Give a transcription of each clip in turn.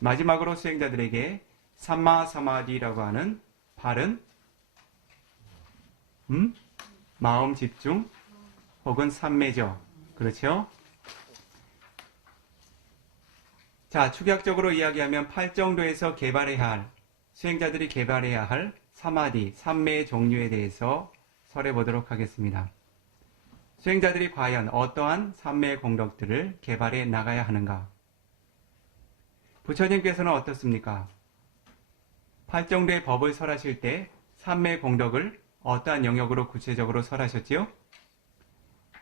마지막으로 수행자들에게 삼마 사마디라고 하는 바른 마음 집중 혹은 삼매죠. 그렇죠? 자, 축약적으로 이야기하면 8정도에서 개발해야 할, 수행자들이 개발해야 할 사마디, 삼매의 종류에 대해서 설해 보도록 하겠습니다. 수행자들이 과연 어떠한 삼매의 공덕들을 개발해 나가야 하는가? 부처님께서는 어떻습니까? 8정도의 법을 설하실 때 삼매의 공덕을 어떠한 영역으로 구체적으로 설하셨지요?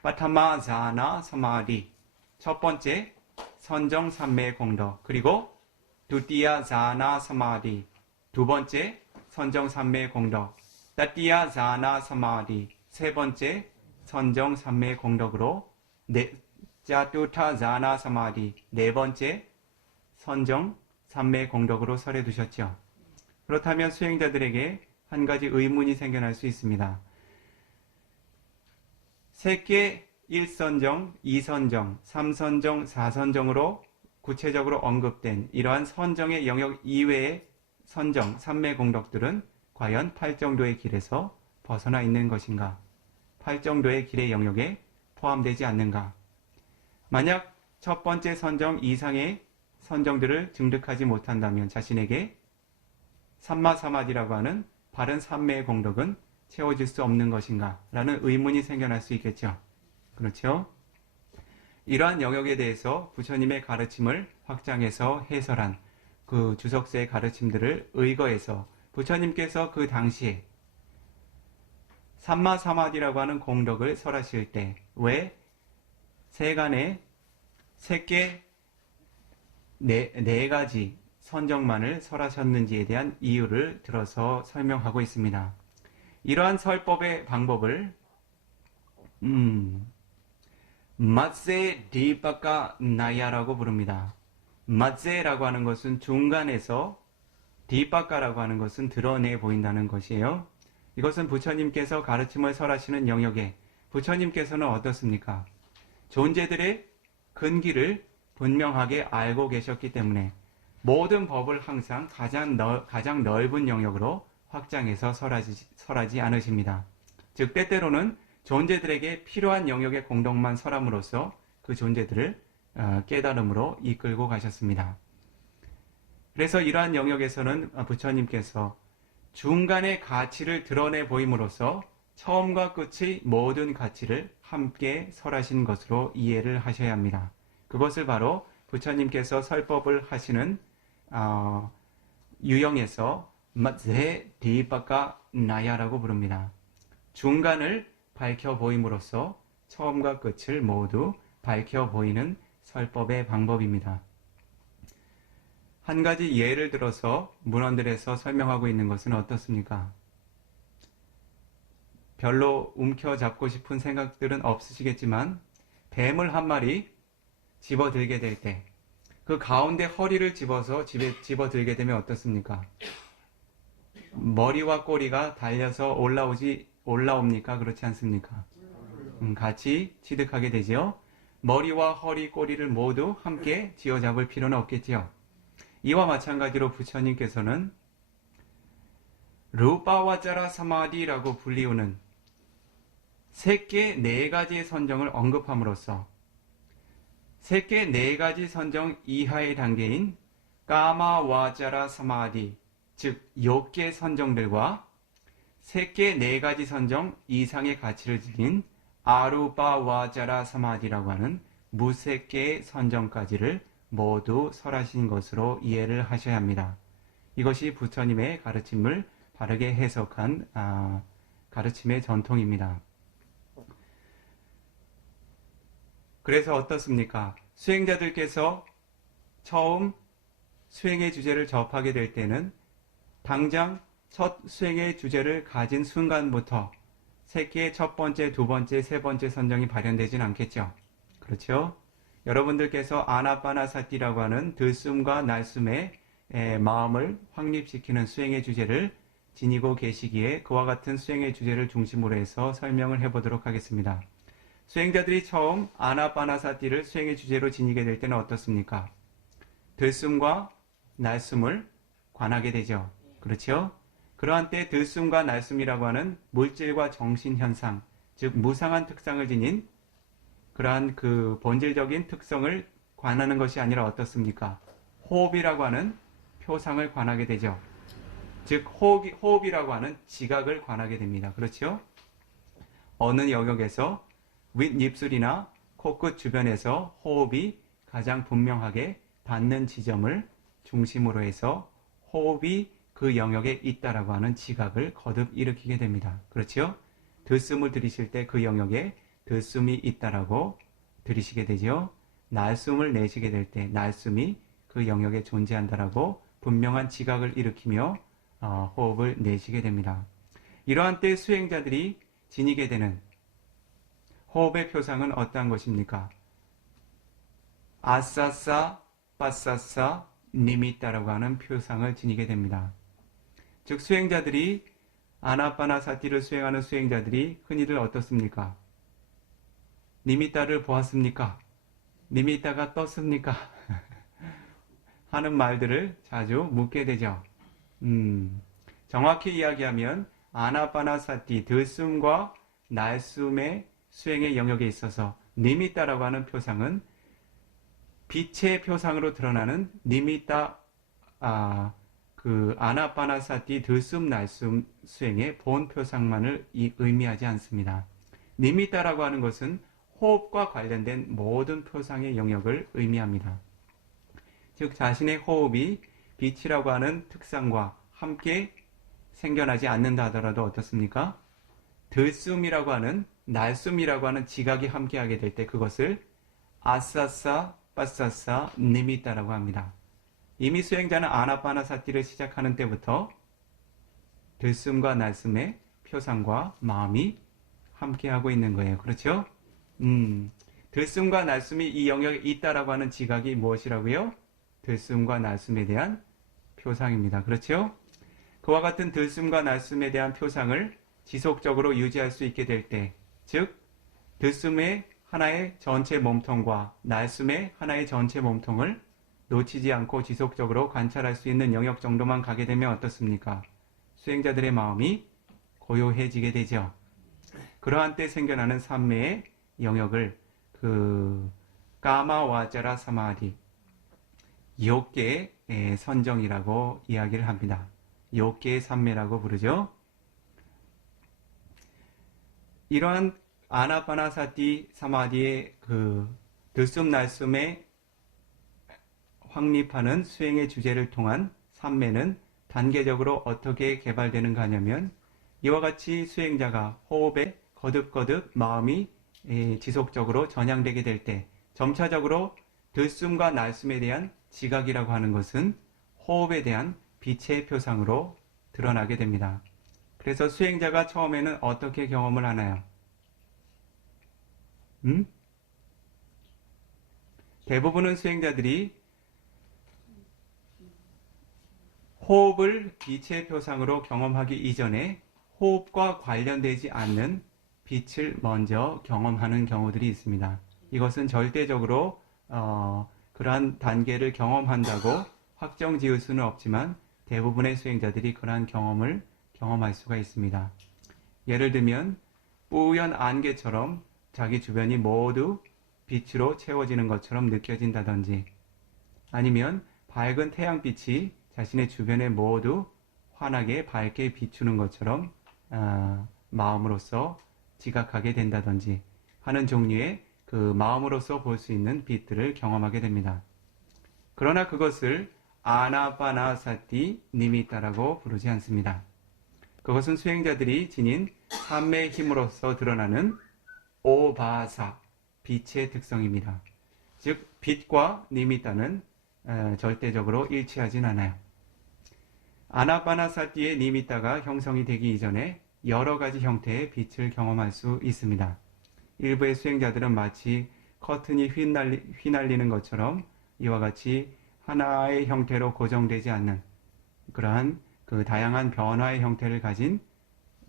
파타마 자나 사마디, 첫 번째 선정 삼매의 공덕, 그리고 두띠야 자나 사마디, 두 번째 선정 삼매의 공덕, 따띠야 자나 사마디, 세 번째 선정 삼매의 공덕으로 짜뚜타 자나 사마디, 네 번째 선정 삼매의 공덕으로 설해 두셨죠. 그렇다면 수행자들에게 한 가지 의문이 생겨날 수 있습니다. 세계 1선정, 2선정, 3선정, 4선정으로 구체적으로 언급된 이러한 선정의 영역 이외의 선정, 삼매 공덕들은 과연 8정도의 길에서 벗어나 있는 것인가? 8정도의 길의 영역에 포함되지 않는가? 만약 첫 번째 선정 이상의 선정들을 증득하지 못한다면 자신에게 삼마사마디라고 하는 바른 삼매의 공덕은 채워질 수 없는 것인가? 라는 의문이 생겨날 수 있겠죠. 그렇죠? 이러한 영역에 대해서 부처님의 가르침을 확장해서 해설한 그 주석서의 가르침들을 의거해서 부처님께서 그 당시에 삼마사마디라고 하는 공덕을 설하실 때 왜 세간에 세계 네 가지 선정만을 설하셨는지에 대한 이유를 들어서 설명하고 있습니다. 이러한 설법의 방법을 맞세 디바카 나야라고 부릅니다. 맞세라고 하는 것은 중간에서, 디바카라고 하는 것은 드러내 보인다는 것이에요. 이것은 부처님께서 가르침을 설하시는 영역에 부처님께서는 어떻습니까? 존재들의 근기를 분명하게 알고 계셨기 때문에 모든 법을 항상 가장 넓은 영역으로 확장해서 설하지 않으십니다. 즉 때때로는 존재들에게 필요한 영역의 공덕만 설함으로써 그 존재들을 깨달음으로 이끌고 가셨습니다. 그래서 이러한 영역에서는 부처님께서 중간의 가치를 드러내 보임으로써 처음과 끝의 모든 가치를 함께 설하신 것으로 이해를 하셔야 합니다. 그것을 바로 부처님께서 설법을 하시는 유형에서 맞세 디바카 나야라고 부릅니다. 중간을 밝혀 보임으로써 처음과 끝을 모두 밝혀 보이는 설법의 방법입니다. 한 가지 예를 들어서 문헌들에서 설명하고 있는 것은 어떻습니까? 별로 움켜잡고 싶은 생각들은 없으시겠지만 뱀을 한 마리 집어들게 될 때 그 가운데 허리를 집어서 집어들게 되면 어떻습니까? 머리와 꼬리가 달려서 올라옵니까? 그렇지 않습니까? 같이 취득하게 되지요. 머리와 허리, 꼬리를 모두 함께 쥐어잡을 필요는 없겠지요. 이와 마찬가지로 부처님께서는 루파와자라 사마디라고 불리우는 세계 네 가지의 선정을 언급함으로써 세계 네 가지 선정 이하의 단계인 까마와자라 사마디, 즉 욕계 선정들과 세계 네 가지 선정 이상의 가치를 지닌 아루파와자라 사마디라고 하는 무색계의 선정까지를 모두 설하신 것으로 이해를 하셔야 합니다. 이것이 부처님의 가르침을 바르게 해석한 가르침의 전통입니다. 그래서 어떻습니까? 수행자들께서 처음 수행의 주제를 접하게 될 때는 당장 첫 수행의 주제를 가진 순간부터 세계의 첫 번째, 두 번째, 세 번째 선정이 발현되진 않겠죠. 그렇죠? 여러분들께서 아나파나사티라고 하는 들숨과 날숨의 마음을 확립시키는 수행의 주제를 지니고 계시기에 그와 같은 수행의 주제를 중심으로 해서 설명을 해보도록 하겠습니다. 수행자들이 처음 아나파나사티를 수행의 주제로 지니게 될 때는 어떻습니까? 들숨과 날숨을 관하게 되죠. 그렇죠? 그러한 때 들숨과 날숨이라고 하는 물질과 정신현상, 즉 무상한 특성을 지닌 그러한 그 본질적인 특성을 관하는 것이 아니라 어떻습니까? 호흡이라고 하는 표상을 관하게 되죠. 즉 호흡이라고 하는 지각을 관하게 됩니다. 그렇죠? 어느 영역에서 윗입술이나 코끝 주변에서 호흡이 가장 분명하게 닿는 지점을 중심으로 해서 호흡이 그 영역에 있다라고 하는 지각을 거듭 일으키게 됩니다. 그렇죠? 들숨을 들이실 때 그 영역에 들숨이 있다라고 들이시게 되죠. 날숨을 내쉬게 될 때 날숨이 그 영역에 존재한다라고 분명한 지각을 일으키며 호흡을 내쉬게 됩니다. 이러한 때 수행자들이 지니게 되는 호흡의 표상은 어떠한 것입니까? 아싸싸, 빠싸싸, 니미따라고 하는 표상을 지니게 됩니다. 즉 수행자들이 아나파나사티를 수행하는 수행자들이 흔히들 어떻습니까? 니미따를 보았습니까? 니미따가 떴습니까? 하는 말들을 자주 묻게 되죠. 정확히 이야기하면 아나파나사티 들숨과 날숨의 수행의 영역에 있어서 니미따라고 하는 표상은 빛의 표상으로 드러나는 니미따 그 아나파나사티 들숨 날숨 수행의 본 표상만을 의미하지 않습니다. 니미따라고 하는 것은 호흡과 관련된 모든 표상의 영역을 의미합니다. 즉 자신의 호흡이 빛이라고 하는 특성과 함께 생겨나지 않는다 하더라도 어떻습니까? 들숨이라고 하는 날숨이라고 하는 지각이 함께하게 될 때 그것을 아싸싸 빠싸싸 니미따라고 합니다. 이미 수행자는 아나파나사티를 시작하는 때부터 들숨과 날숨의 표상과 마음이 함께하고 있는 거예요. 그렇죠? 들숨과 날숨이 이 영역에 있다라고 하는 지각이 무엇이라고요? 들숨과 날숨에 대한 표상입니다. 그렇죠? 그와 같은 들숨과 날숨에 대한 표상을 지속적으로 유지할 수 있게 될 때, 즉 들숨의 하나의 전체 몸통과 날숨의 하나의 전체 몸통을 놓치지 않고 지속적으로 관찰할 수 있는 영역 정도만 가게 되면 어떻습니까? 수행자들의 마음이 고요해지게 되죠. 그러한 때 생겨나는 삼매의 영역을 까마와자라 사마디, 욕계의 선정이라고 이야기를 합니다. 욕계의 삼매라고 부르죠. 이러한 아나파나사티 사마디의 들숨 날숨의 확립하는 수행의 주제를 통한 삼매는 단계적으로 어떻게 개발되는가 하냐면 이와 같이 수행자가 호흡에 거듭거듭 마음이 지속적으로 전향되게 될 때 점차적으로 들숨과 날숨에 대한 지각이라고 하는 것은 호흡에 대한 빛의 표상으로 드러나게 됩니다. 그래서 수행자가 처음에는 어떻게 경험을 하나요? 대부분은 수행자들이 호흡을 빛의 표상으로 경험하기 이전에 호흡과 관련되지 않는 빛을 먼저 경험하는 경우들이 있습니다. 이것은 절대적으로 그러한 단계를 경험한다고 확정 지을 수는 없지만 대부분의 수행자들이 그러한 경험을 경험할 수가 있습니다. 예를 들면 뿌연 안개처럼 자기 주변이 모두 빛으로 채워지는 것처럼 느껴진다든지 아니면 밝은 태양빛이 자신의 주변에 모두 환하게 밝게 비추는 것처럼 마음으로서 지각하게 된다든지 하는 종류의 그 마음으로서 볼 수 있는 빛들을 경험하게 됩니다. 그러나 그것을 아나파나사티 니미따라고 부르지 않습니다. 그것은 수행자들이 지닌 삼매의 힘으로서 드러나는 오바사, 빛의 특성입니다. 즉 빛과 니미따는 절대적으로 일치하진 않아요. 아나파나사티의 니미따가 형성이 되기 이전에 여러 가지 형태의 빛을 경험할 수 있습니다. 일부의 수행자들은 마치 커튼이 휘날리는 것처럼 이와 같이 하나의 형태로 고정되지 않는 그러한 그 다양한 변화의 형태를 가진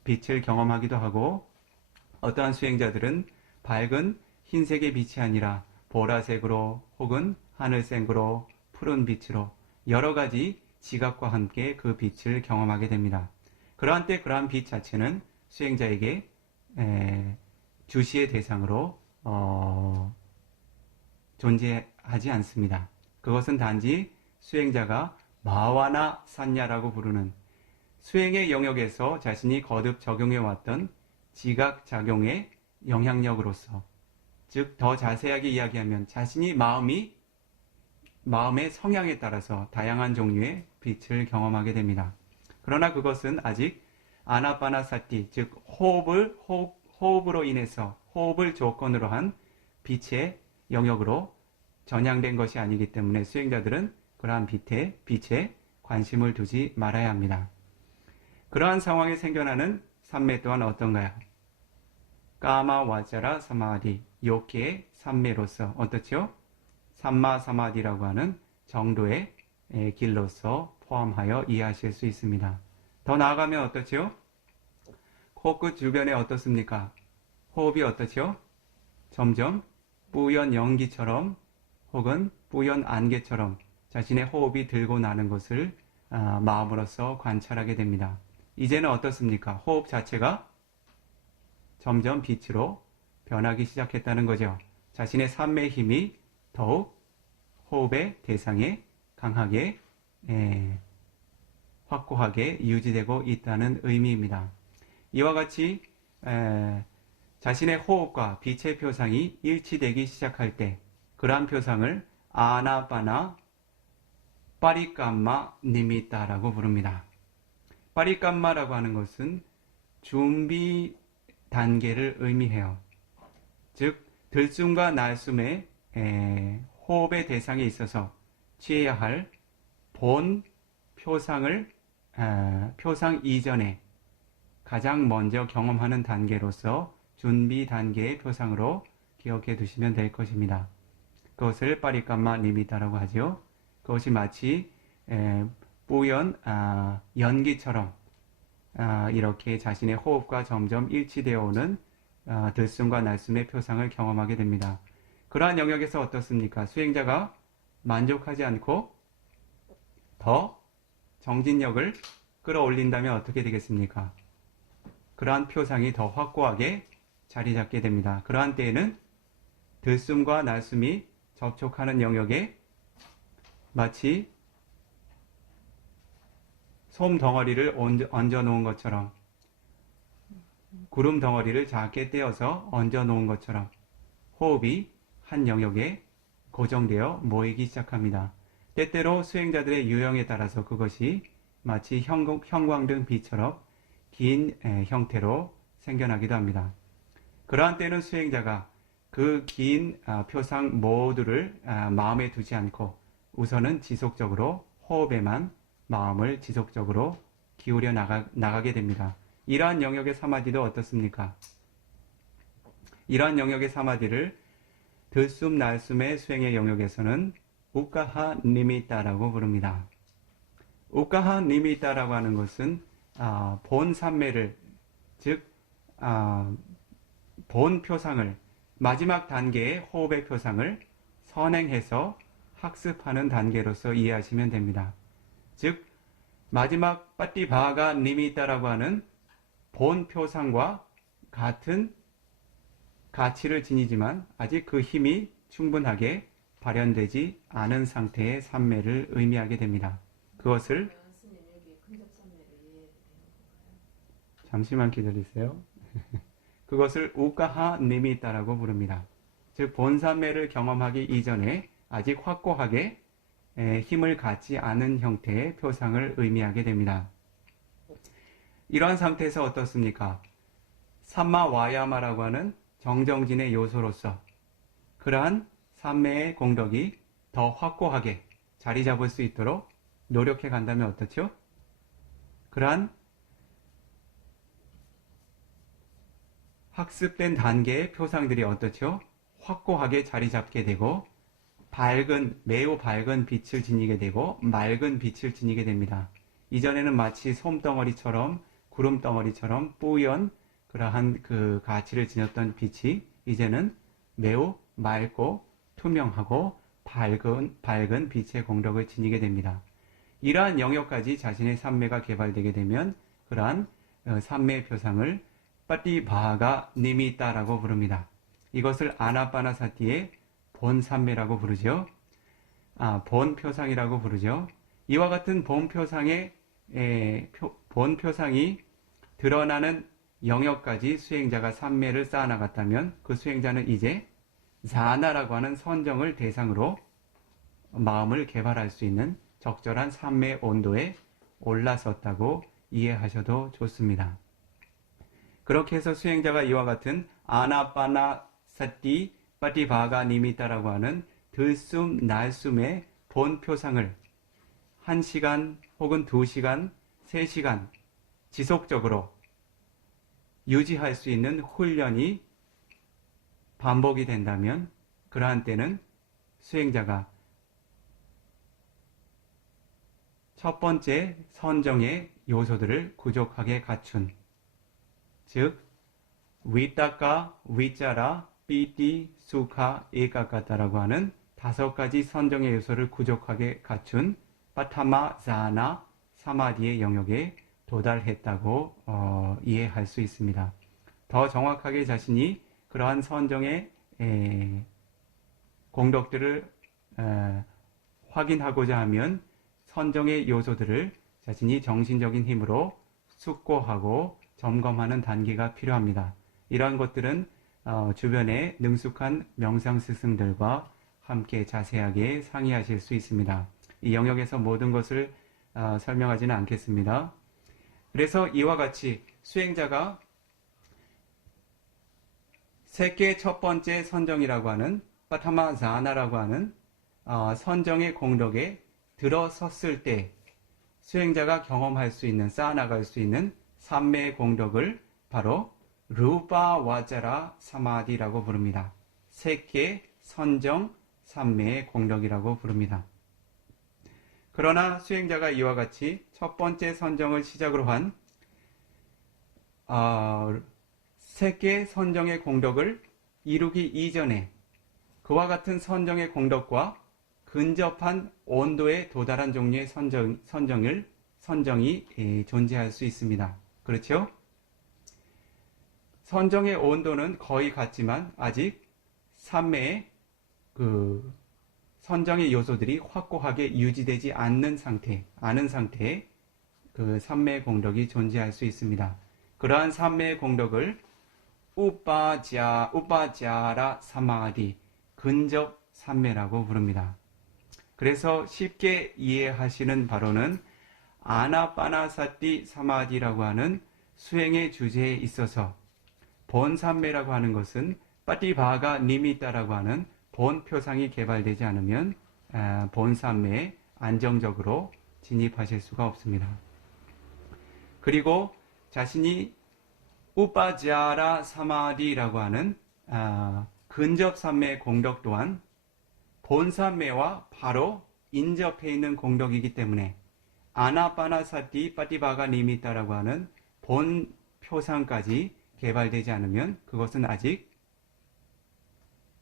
빛을 경험하기도 하고 어떠한 수행자들은 밝은 흰색의 빛이 아니라 보라색으로 혹은 하늘색으로 푸른 빛으로 여러 가지 지각과 함께 그 빛을 경험하게 됩니다. 그러한 때 그러한 빛 자체는 수행자에게 주시의 대상으로 존재하지 않습니다. 그것은 단지 수행자가 마와나 산야라고 부르는 수행의 영역에서 자신이 거듭 적용해왔던 지각작용의 영향력으로서, 즉 더 자세하게 이야기하면 자신이 마음의 성향에 따라서 다양한 종류의 빛을 경험하게 됩니다. 그러나 그것은 아직 아나파나사티, 즉 호흡으로 인해서 호흡을 조건으로 한 빛의 영역으로 전향된 것이 아니기 때문에 수행자들은 그러한 빛에 관심을 두지 말아야 합니다. 그러한 상황에 생겨나는 삼매 또한 어떤가요? 까마 와자라 사마디, 욕계의 삼매로서 어떻죠? 삼마 사마디라고 하는 정도의 길로서 포함하여 이해하실 수 있습니다. 더 나아가면 어떻죠? 코끝 주변에 어떻습니까? 호흡이 어떻죠? 점점 뿌연 연기처럼 혹은 뿌연 안개처럼 자신의 호흡이 들고 나는 것을 마음으로서 관찰하게 됩니다. 이제는 어떻습니까? 호흡 자체가 점점 빛으로 변하기 시작했다는 거죠. 자신의 삶의 힘이 더욱 호흡의 대상에 강하게 확고하게 유지되고 있다는 의미입니다. 이와 같이 자신의 호흡과 빛의 표상이 일치되기 시작할 때 그러한 표상을 아나파나 파리kamma 니미타라고 부릅니다. 파리kamma라고 하는 것은 준비 단계를 의미해요. 즉 들숨과 날숨의 호흡의 대상에 있어서 취해야 할 본 표상을 표상 이전에 가장 먼저 경험하는 단계로서 준비 단계의 표상으로 기억해 두시면 될 것입니다. 그것을 파리kamma 니미타라고 하죠. 그것이 마치 뿌연 연기처럼 이렇게 자신의 호흡과 점점 일치되어 오는 들숨과 날숨의 표상을 경험하게 됩니다. 그러한 영역에서 어떻습니까? 수행자가 만족하지 않고 더 정진력을 끌어올린다면 어떻게 되겠습니까? 그러한 표상이 더 확고하게 자리 잡게 됩니다. 그러한 때에는 들숨과 날숨이 접촉하는 영역에 마치 솜 덩어리를 얹어 놓은 것처럼, 구름 덩어리를 작게 떼어서 얹어 놓은 것처럼 호흡이 한 영역에 고정되어 모이기 시작합니다. 때때로 수행자들의 유형에 따라서 그것이 마치 형광등 빛처럼 긴 형태로 생겨나기도 합니다. 그러한 때는 수행자가 그 긴 표상 모두를 마음에 두지 않고 우선은 지속적으로 호흡에만 마음을 지속적으로 기울여 나가게 됩니다. 이러한 영역의 사마디도 어떻습니까? 이러한 영역의 사마디를 들숨 날숨의 수행의 영역에서는 우카하 니미타라고 부릅니다. 우카하 니미타라고 하는 것은 본 삼매를, 즉 본 표상을, 마지막 단계의 호흡의 표상을 선행해서 학습하는 단계로서 이해하시면 됩니다. 즉 마지막 빠띠바가 니미타라고 하는 본 표상과 같은 가치를 지니지만 아직 그 힘이 충분하게 발현되지 않은 상태의 삼매를 의미하게 됩니다. 그것을 잠시만 기다리세요. 그것을 우카하 니미타라고 부릅니다. 즉 본삼매를 경험하기 이전에 아직 확고하게 힘을 갖지 않은 형태의 표상을 의미하게 됩니다. 이러한 상태에서 어떻습니까? 삼마와야마라고 하는 정정진의 요소로서 그러한 삼매의 공덕이 더 확고하게 자리 잡을 수 있도록 노력해 간다면 어떻죠? 그러한 학습된 단계의 표상들이 어떻죠? 확고하게 자리 잡게 되고 매우 밝은 빛을 지니게 되고 맑은 빛을 지니게 됩니다. 이전에는 마치 솜덩어리처럼 구름덩어리처럼 뿌연 그러한 그 가치를 지녔던 빛이 이제는 매우 맑고 투명하고 밝은 빛의 공덕을 지니게 됩니다. 이러한 영역까지 자신의 삼매가 개발되게 되면 그러한 삼매 표상을 빠띠바가 니미따라고 부릅니다. 이것을 아나빠나사티의 본삼매라고 부르죠. 본표상이라고 부르죠. 이와 같은 본표상이 드러나는 영역까지 수행자가 삼매를 쌓아나갔다면 그 수행자는 이제 자나라고 하는 선정을 대상으로 마음을 개발할 수 있는 적절한 삼매 온도에 올라섰다고 이해하셔도 좋습니다. 그렇게 해서 수행자가 이와 같은 아나빠나사티 빠티바가 니미따라고 하는 들숨 날숨의 본표상을 1시간 혹은 2시간, 3시간 지속적으로 유지할 수 있는 훈련이 반복이 된다면 그러한 때는 수행자가 첫 번째 선정의 요소들을 부족하게 갖춘, 즉 위따까, 위짜라, 삐띠, 수카, 에까까타라고 하는 5가지 선정의 요소를 부족하게 갖춘 파타마, 자나, 사마디의 영역에 도달했다고 이해할 수 있습니다. 더 정확하게 자신이 그러한 선정의 공덕들을 확인하고자 하면 선정의 요소들을 자신이 정신적인 힘으로 숙고하고 점검하는 단계가 필요합니다. 이러한 것들은 주변의 능숙한 명상 스승들과 함께 자세하게 상의하실 수 있습니다. 이 영역에서 모든 것을 설명하지는 않겠습니다. 그래서 이와 같이 수행자가 세계 첫 번째 선정이라고 하는 파타마 자나라고 하는 선정의 공덕에 들어섰을 때 수행자가 경험할 수 있는, 쌓아나갈 수 있는 삼매의 공덕을 바로 루파 와자라 사마디라고 부릅니다. 세계 선정 삼매의 공덕이라고 부릅니다. 그러나 수행자가 이와 같이 첫 번째 선정을 시작으로 한 세계 선정의 공덕을 이루기 이전에 그와 같은 선정의 공덕과 근접한 온도에 도달한 종류의 선정이 존재할 수 있습니다. 그렇죠? 선정의 온도는 거의 같지만 아직 삼매의 선정의 요소들이 확고하게 유지되지 않은 상태에 그 삼매의 공덕이 존재할 수 있습니다. 그러한 삼매의 공덕을 우빠자라 사마디, 근접 삼매라고 부릅니다. 그래서 쉽게 이해하시는 바로는 아나빠나사티 사마디라고 하는 수행의 주제에 있어서 본삼매라고 하는 것은 빠티바가 니미따라고 하는 본표상이 개발되지 않으면 본삼매에 안정적으로 진입하실 수가 없습니다. 그리고 자신이 우빠자라 사마디라고 하는 근접삼매의 공덕 또한 본삼매와 바로 인접해 있는 공덕이기 때문에 아나빠나사티 빠티바가 니미따라고 하는 본표상까지 개발되지 않으면 그것은 아직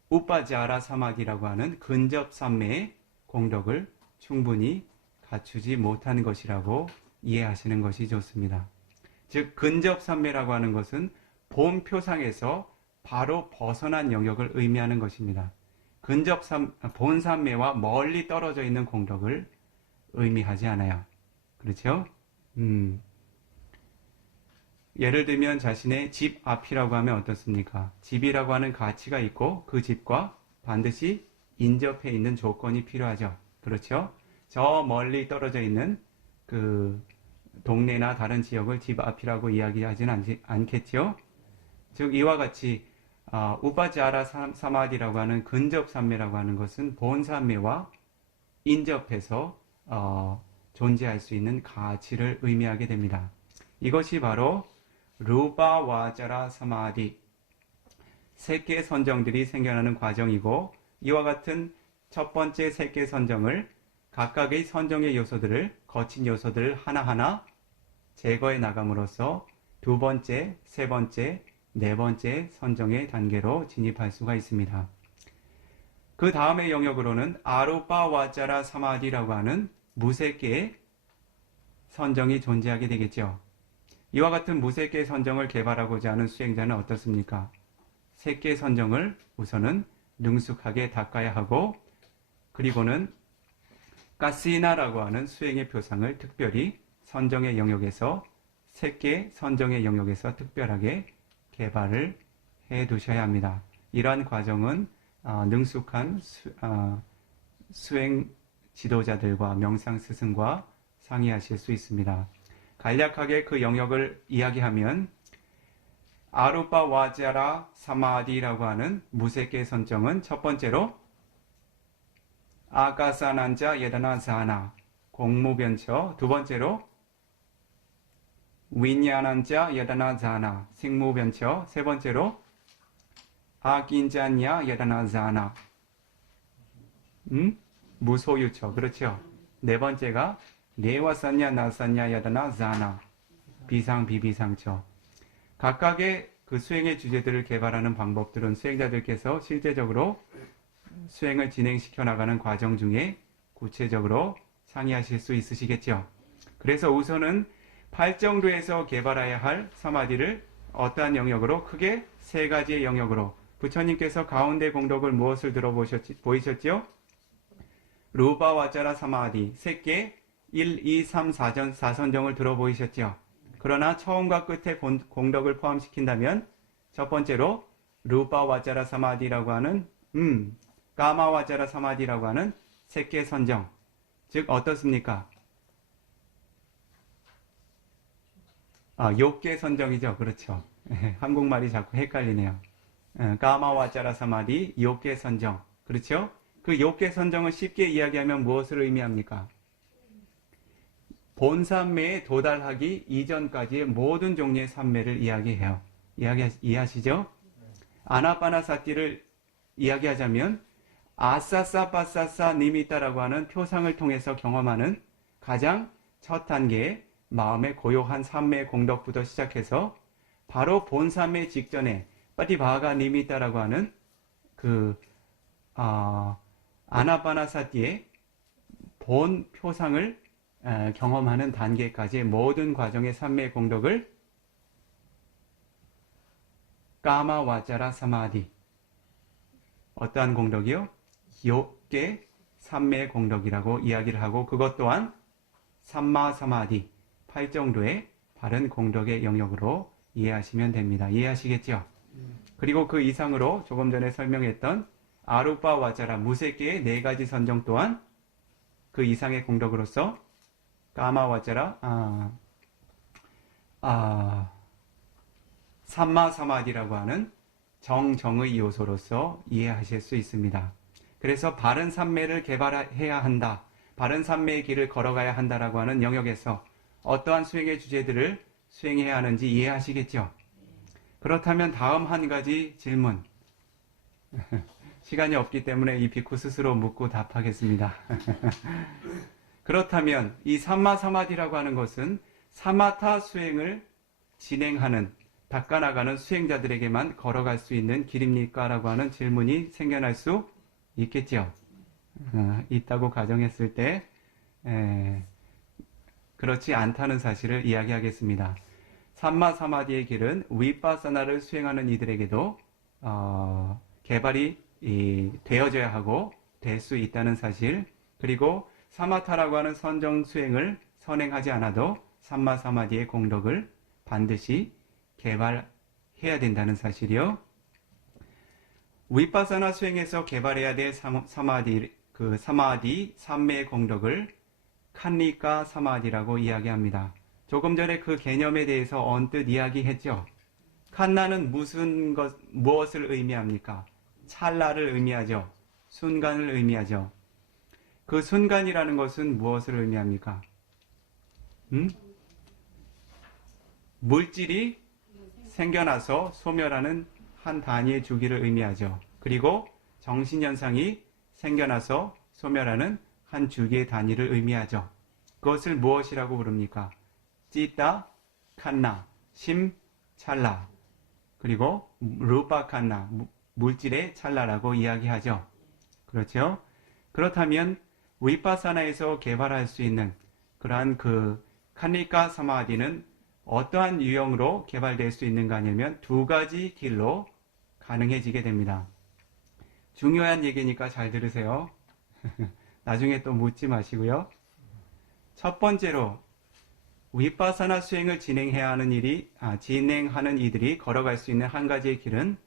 우빠자라 사마디라고 하는 근접삼매의 공덕을 충분히 갖추지 못한 것이라고 이해하시는 것이 좋습니다. 즉 근접삼매라고 하는 것은 본표상에서 바로 벗어난 영역을 의미하는 것입니다. 본삼매와 멀리 떨어져 있는 공덕을 의미하지 않아요. 그렇죠? 예를 들면 자신의 집 앞이라고 하면 어떻습니까? 집이라고 하는 가치가 있고 그 집과 반드시 인접해 있는 조건이 필요하죠. 그렇죠? 저 멀리 떨어져 있는 그 동네나 다른 지역을 집 앞이라고 이야기하지는 않겠죠? 즉 이와 같이 우빠자라 사마디라고 하는 근접삼매라고 하는 것은 본삼매와 인접해서 존재할 수 있는 가치를 의미하게 됩니다. 이것이 바로 루파와자라 사마디, 세계 선정들이 생겨나는 과정이고 이와 같은 첫 번째 세계 선정을 각각의 선정의 요소들을 거친 요소들을 하나하나 제거해 나감으로써 두 번째, 세 번째, 네 번째 선정의 단계로 진입할 수가 있습니다. 그 다음의 영역으로는 아루파 와자라 사마디라고 하는 무색계의 선정이 존재하게 되겠죠. 이와 같은 무색계 선정을 개발하고자 하는 수행자는 어떻습니까? 색계 선정을 우선은 능숙하게 닦아야 하고, 그리고는 가시나라고 하는 수행의 표상을 특별히 선정의 영역에서, 색계 선정의 영역에서 특별하게 개발을 해 두셔야 합니다. 이러한 과정은 능숙한 수행 지도자들과 명상 스승과 상의하실 수 있습니다. 간략하게 그 영역을 이야기하면 아루파 와자라 사마디라고 하는 무색계 선정은 첫 번째로 아가사난자 예다나사나 공무변처, 두 번째로 윈야난자 예다나자나 생무변처, 세 번째로 아긴자냐 예다나자나 무소유처. 그렇죠. 네 번째가 네와산냐 나산냐 야다나자나 비상비비상처. 각각의 그 수행의 주제들을 개발하는 방법들은 수행자들께서 실제적으로 수행을 진행시켜 나가는 과정 중에 구체적으로 상의하실 수 있으시겠죠. 그래서 우선은 8정도에서 개발해야 할 사마디를 어떠한 영역으로, 크게 세 가지의 영역으로, 부처님께서 가운데 공덕을 무엇을 보이셨죠? 루바 와자라 사마디, 색계 1, 2, 3, 4선정을 들어보이셨죠? 그러나 처음과 끝에 공덕을 포함시킨다면 첫 번째로 루바 와자라 사마디라고 하는 까마 와자라 사마디라고 하는 색계 선정, 즉 어떻습니까? 욕계 선정이죠. 그렇죠. 한국말이 자꾸 헷갈리네요. 까마 와자라 사마디, 욕계 선정. 그렇죠? 그 욕계 선정을 쉽게 이야기하면 무엇을 의미합니까? 본삼매에 도달하기 이전까지의 모든 종류의 삼매를 이야기해요. 이해하시죠? 아나파나사티를 이야기하자면 아사사파사사 니미타라고 하는 표상을 통해서 경험하는 가장 첫 단계의 마음의 고요한 삼매의 공덕부터 시작해서 바로 본삼매 직전에 빠티바가 니미타라고 하는 아나파나사티의 본 표상을 경험하는 단계까지의 모든 과정의 삼매의 공덕을 까마 와자라 사마디, 어떠한 공덕이요? 욕계 삼매의 공덕이라고 이야기를 하고, 그것 또한 삼마 사마디, 8정도의 바른 공덕의 영역으로 이해하시면 됩니다. 이해하시겠죠? 그리고 그 이상으로 조금 전에 설명했던 아루파 와자라 무색계의 4가지 선정 또한 그 이상의 공덕으로서 까마 와자라 삼마 사마디라고 하는 정정의 요소로서 이해하실 수 있습니다. 그래서 바른 삼매를 개발해야 한다, 바른 삼매의 길을 걸어가야 한다라고 하는 영역에서 어떠한 수행의 주제들을 수행해야 하는지 이해하시겠죠? 그렇다면 다음 한 가지 질문, 시간이 없기 때문에 이 비쿠 스스로 묻고 답하겠습니다. 그렇다면 이 삼마 사마디라고 하는 것은 사마타 수행을 진행하는, 닦아나가는 수행자들에게만 걸어갈 수 있는 길입니까? 라고 하는 질문이 생겨날 수 있겠죠. 있다고 가정했을 때 그렇지 않다는 사실을 이야기하겠습니다. 삼마 사마디의 길은 위파사나를 수행하는 이들에게도 개발이 되어져야 하고 될 수 있다는 사실, 그리고 사마타라고 하는 선정 수행을 선행하지 않아도 삼마 사마디의 공덕을 반드시 개발해야 된다는 사실이요. 위파사나 수행에서 개발해야 될 사마디, 삼매의 공덕을 칸니까 사마디라고 이야기합니다. 조금 전에 그 개념에 대해서 언뜻 이야기했죠. 칸나는 무엇을 의미합니까? 찰나를 의미하죠. 순간을 의미하죠. 그 순간이라는 것은 무엇을 의미합니까? 물질이 생겨나서 소멸하는 한 단위의 주기를 의미하죠. 그리고 정신현상이 생겨나서 소멸하는 한 주기의 단위를 의미하죠. 그것을 무엇이라고 부릅니까? 찌따, 칸나, 심, 찰나, 그리고 루파 칸나, 물질의 찰나라고 이야기하죠. 그렇죠? 그렇다면 위파사나에서 개발할 수 있는 그러한 그 카니까 사마디는 어떠한 유형으로 개발될 수 있는가 하냐면 두 가지 길로 가능해지게 됩니다. 중요한 얘기니까 잘 들으세요. 나중에 또 묻지 마시고요. 첫 번째로 위파사나 수행을 진행하는 이들이 걸어갈 수 있는 한 가지의 길은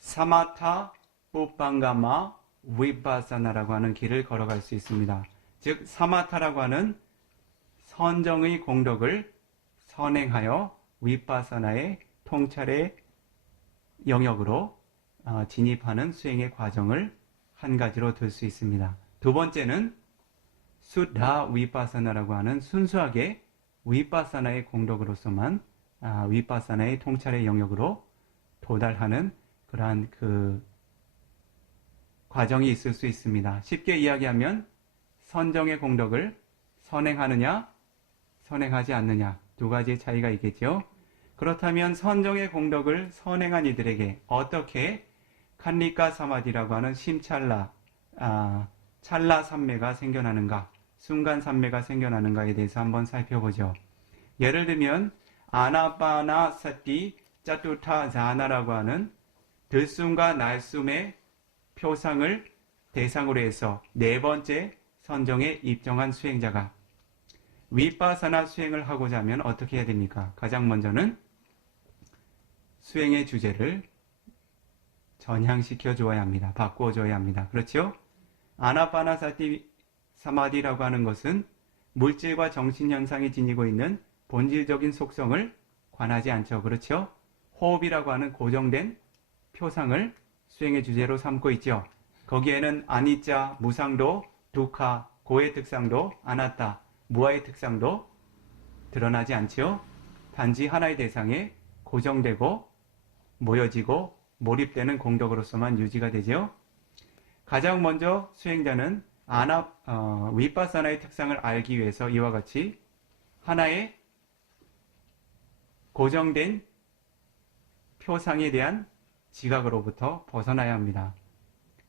사마타 뿌빵가마 위파사나라고 하는 길을 걸어갈 수 있습니다. 즉 사마타라고 하는 선정의 공덕을 선행하여 위파사나의 통찰의 영역으로 진입하는 수행의 과정을 한 가지로 들 수 있습니다. 두 번째는 수다 위파사나라고 하는 순수하게 위파사나의 공덕으로서만 위파사나의 통찰의 영역으로 도달하는 그러한 그 과정이 있을 수 있습니다. 쉽게 이야기하면 선정의 공덕을 선행하느냐 선행하지 않느냐 두 가지의 차이가 있겠죠. 그렇다면 선정의 공덕을 선행한 이들에게 어떻게 칸리카 사마디라고 하는 심찰라 찰나 삼매가 생겨나는가, 순간 삼매가 생겨나는가에 대해서 한번 살펴보죠. 예를 들면 아나파나 사티 짜투타 자나라고 하는 들숨과 날숨의 표상을 대상으로 해서 네 번째 선정에 입정한 수행자가 위파사나 수행을 하고자 하면 어떻게 해야 됩니까? 가장 먼저는 수행의 주제를 전향시켜 주어야 합니다. 바꾸어 줘야 합니다. 그렇죠? 아나파나사티 사마디라고 하는 것은 물질과 정신현상이 지니고 있는 본질적인 속성을 관하지 않죠. 그렇죠? 호흡이라고 하는 고정된 표상을 수행의 주제로 삼고 있죠. 거기에는 아니짜, 무상도, 두카, 고의 특성도, 아나타, 무아의 특성도 드러나지 않죠. 단지 하나의 대상에 고정되고 모여지고 몰입되는 공덕으로서만 유지가 되죠. 가장 먼저 수행자는 위파사나의 특성을 알기 위해서 이와 같이 하나의 고정된 표상에 대한 지각으로부터 벗어나야 합니다.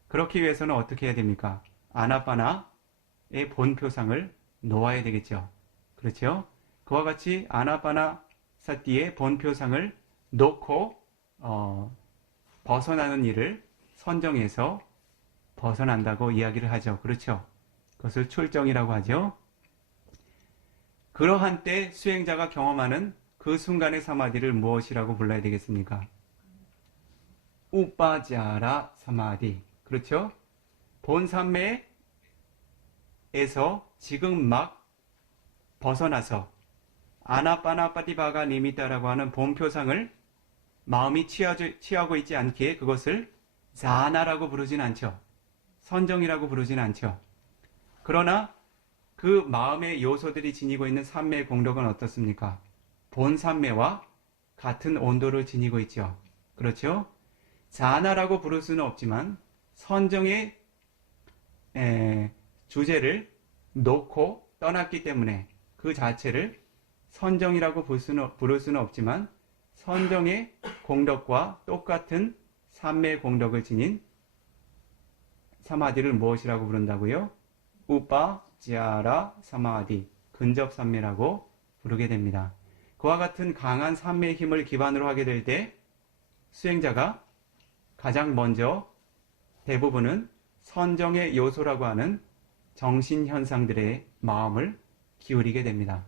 그렇기 위해서는 어떻게 해야 됩니까? 아나파나의 본 표상을 놓아야 되겠죠. 그렇죠? 그와 같이 아나파나 사티의 본 표상을 놓고 벗어나는 일을 선정해서 벗어난다고 이야기를 하죠. 그렇죠? 그것을 출정이라고 하죠. 그러한 때 수행자가 경험하는 그 순간의 사마디를 무엇이라고 불러야 되겠습니까? 우빠자라 사마디. 그렇죠? 본 삼매에서 지금 막 벗어나서 아나파나파티바가 니미타라고 하는 본 표상을 마음이 취하고 있지 않기에 그것을 자나라고 부르진 않죠. 선정이라고 부르진 않죠. 그러나 그 마음의 요소들이 지니고 있는 삼매의 공덕은 어떻습니까? 본 삼매와 같은 온도를 지니고 있죠. 그렇죠? 자나라고 부를 수는 없지만 선정의 주제를 놓고 떠났기 때문에 그 자체를 선정이라고 부를 수는 없지만 선정의 공덕과 똑같은 삼매의 공덕을 지닌 사마디를 무엇이라고 부른다고요? 우빠지아라 사마디, 근접삼매라고 부르게 됩니다. 그와 같은 강한 삼매의 힘을 기반으로 하게 될 때 수행자가 가장 먼저 대부분은 선정의 요소라고 하는 정신현상들의 마음을 기울이게 됩니다.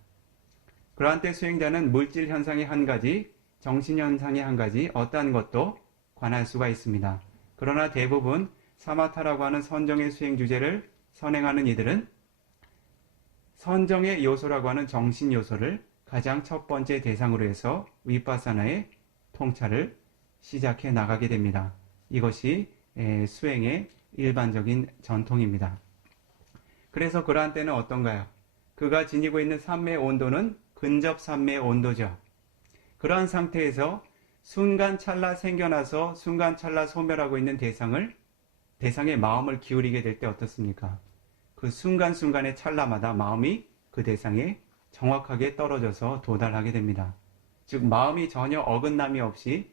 그러한 때 수행자는 물질 현상의 한 가지, 정신현상의 한 가지 어떠한 것도 관할 수가 있습니다. 그러나 대부분 사마타라고 하는 선정의 수행 주제를 선행하는 이들은 선정의 요소라고 하는 정신 요소를 가장 첫 번째 대상으로 해서 위파사나의 통찰을 시작해 나가게 됩니다. 이것이 수행의 일반적인 전통입니다. 그래서 그러한 때는 어떤가요? 그가 지니고 있는 삼매의 온도는 근접 삼매의 온도죠. 그러한 상태에서 순간 찰나 생겨나서 순간 찰나 소멸하고 있는 대상의 마음을 기울이게 될 때 어떻습니까? 그 순간순간의 찰나마다 마음이 그 대상에 정확하게 떨어져서 도달하게 됩니다. 즉 마음이 전혀 어긋남이 없이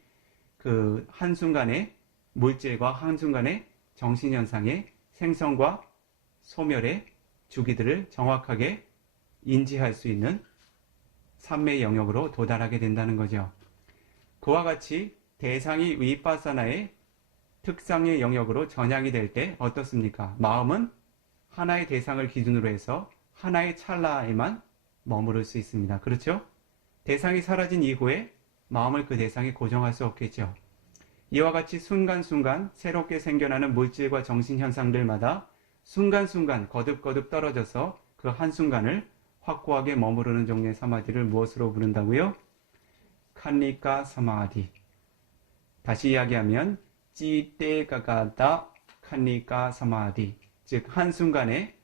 그 한순간의 물질과 한순간의 정신현상의 생성과 소멸의 주기들을 정확하게 인지할 수 있는 삼매 영역으로 도달하게 된다는 거죠. 그와 같이 대상이 위파사나의 특성의 영역으로 전향이 될 때 어떻습니까? 마음은 하나의 대상을 기준으로 해서 하나의 찰나에만 머무를 수 있습니다. 그렇죠? 대상이 사라진 이후에 마음을 그 대상에 고정할 수 없겠죠. 이와 같이 순간순간 새롭게 생겨나는 물질과 정신 현상들마다 순간순간 거듭거듭 떨어져서 그 한순간을 확고하게 머무르는 종류의 사마디를 무엇으로 부른다고요? 칸니까 사마디. 다시 이야기하면 찌떼가가다 칸니까 사마디. 즉 한순간에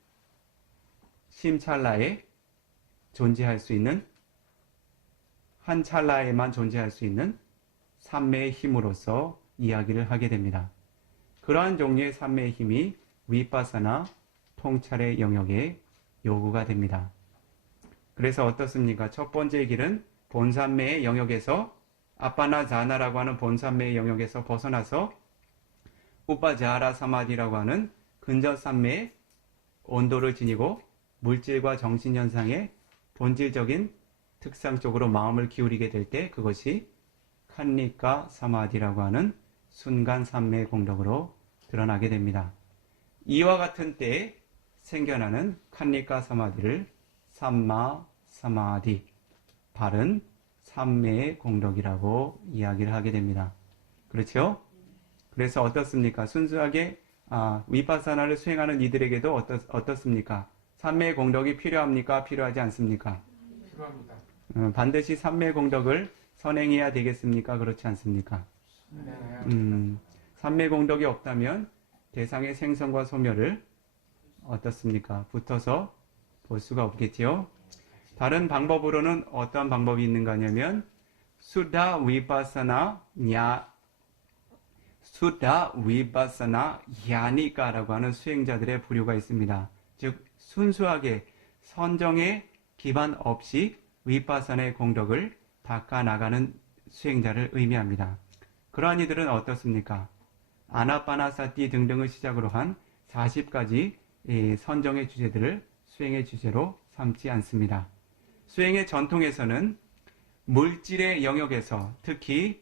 심찰나에 존재할 수 있는 한 찰나에만 존재할 수 있는 삼매의 힘으로서 이야기를 하게 됩니다. 그러한 종류의 삼매의 힘이 위파사나 통찰의 영역에 요구가 됩니다. 그래서 어떻습니까? 첫 번째 길은 본삼매의 영역에서 아빠나 자나라고 하는 본삼매의 영역에서 벗어나서 우빠자라 사마디라고 하는 근저 삼매의 온도를 지니고 물질과 정신현상의 본질적인 특성 쪽으로 마음을 기울이게 될 때 그것이 칸니까 사마디라고 하는 순간 삼매의 공덕으로 드러나게 됩니다. 이와 같은 때에 생겨나는 칸니까 사마디를 삼마 사마디, 바른 삼매의 공덕이라고 이야기를 하게 됩니다. 그렇죠? 그래서 어떻습니까? 순수하게 위파사나를 수행하는 이들에게도 어떻습니까? 삼매의 공덕이 필요합니까? 필요하지 않습니까? 필요합니다. 반드시 삼매의 공덕을 선행해야 되겠습니까? 그렇지 않습니까? 네. 삼매 공덕이 없다면 대상의 생성과 소멸을 어떻습니까? 붙어서 볼 수가 없겠지요. 다른 방법으로는 어떤 방법이 있는가 하냐면 수다 위파사나 야니까라고 하는 수행자들의 부류가 있습니다. 즉 순수하게 선정에 기반 없이 위파사나의 공덕을 닦아 나가는 수행자를 의미합니다. 그러한 이들은 어떻습니까? 아나파나사티 등등을 시작으로 한 40가지 선정의 주제들을 수행의 주제로 삼지 않습니다. 수행의 전통에서는 물질의 영역에서 특히